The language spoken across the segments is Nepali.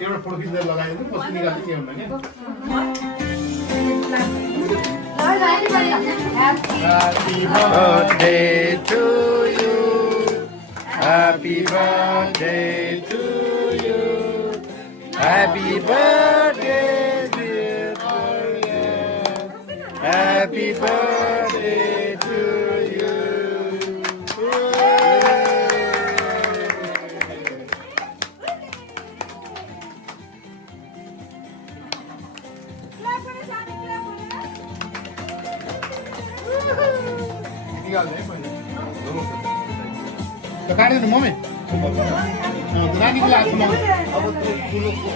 एउटा फोटो खिच्दै लगाइदिनु पछि निकाल्नु के हुँदैन Happy birthday to you. Happy birthday to you. Happy birthday dear Florian. Happy birthday to you. तो काटे न मम्मी नानी को लास्ट में अब तो फूलों को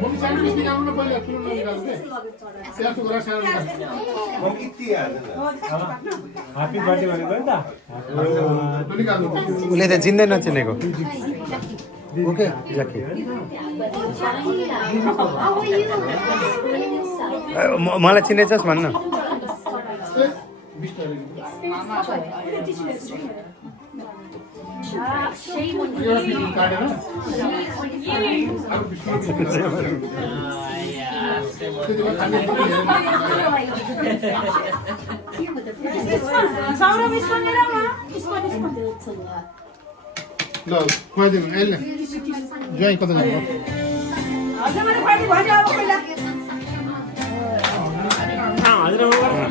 मम्मी सानी भी निकाल्नु न पहिले फूल निकाल्नु के त्यसको गरेर सानो निकाल्नु मम्मी इति ह्यापी बर्थडे भनेको नि त उसले त चिन्दै नचिनेको ओके जाकी मलाई चिनेछस् भन्न Shame on you. ल खुवाइदिनु यसले ज्वाइँ कता जानु